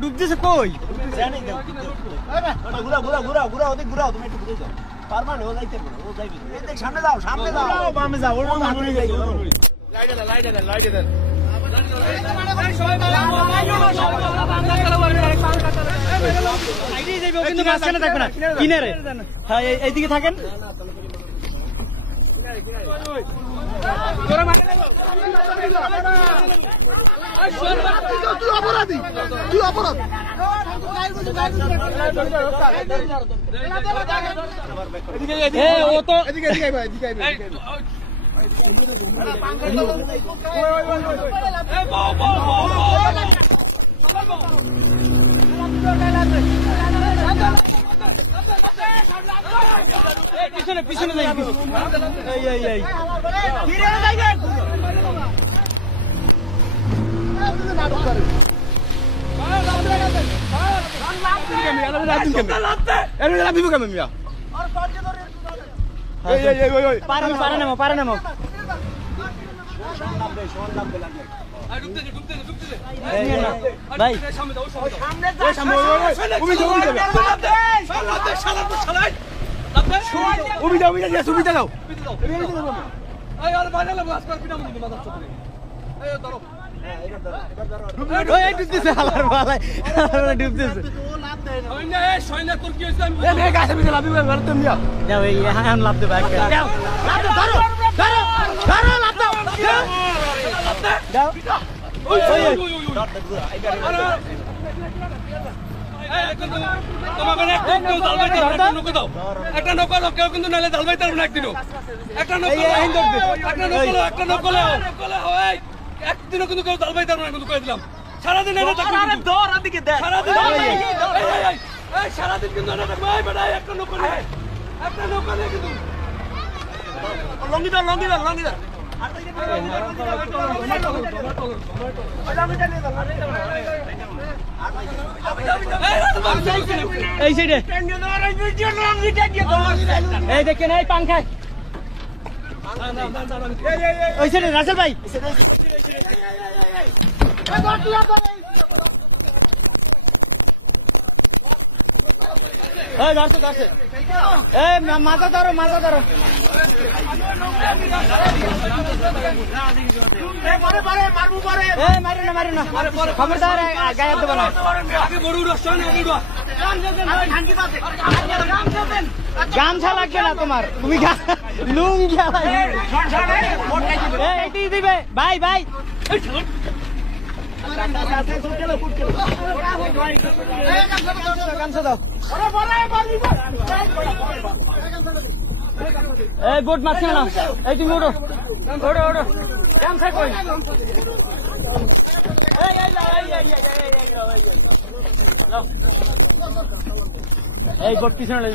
ডুবতেছে কই সামনে যাও সামনে যাও বামে যাও কিনারে এইদিকে থাকেন অপরাধী তুই অপরাধ ও তো পিছনে পিছনে পারে নামো ভাই সুবিধা দাও লাভ দেবে একটা নৌকা কেউ কিন্তু নাহলে জাল বাইতে পারবো না একদিনও একটা নৌকা একদিনও কিন্তু কেউ জাল বাইতে পারবো না কিন্তু করে দিলাম সারাদিন সারাদিন কিন্তু একটা নৌকা নেই কিন্তু লঙ্গিদার এই সাইডে এই দেখেন এই পাংখায় ওই সাইডে রাসেল ভাই মাথা ধরো মারি না খবরদার গায়ে দেবো না গামছা লাগবে না তোমার তুমি লুঙ্গি এটাই দিবে ভাই গামছা দাও এই বোট মারছে না এই তুমি ওঠো গামছা কই এই বোট পিছনে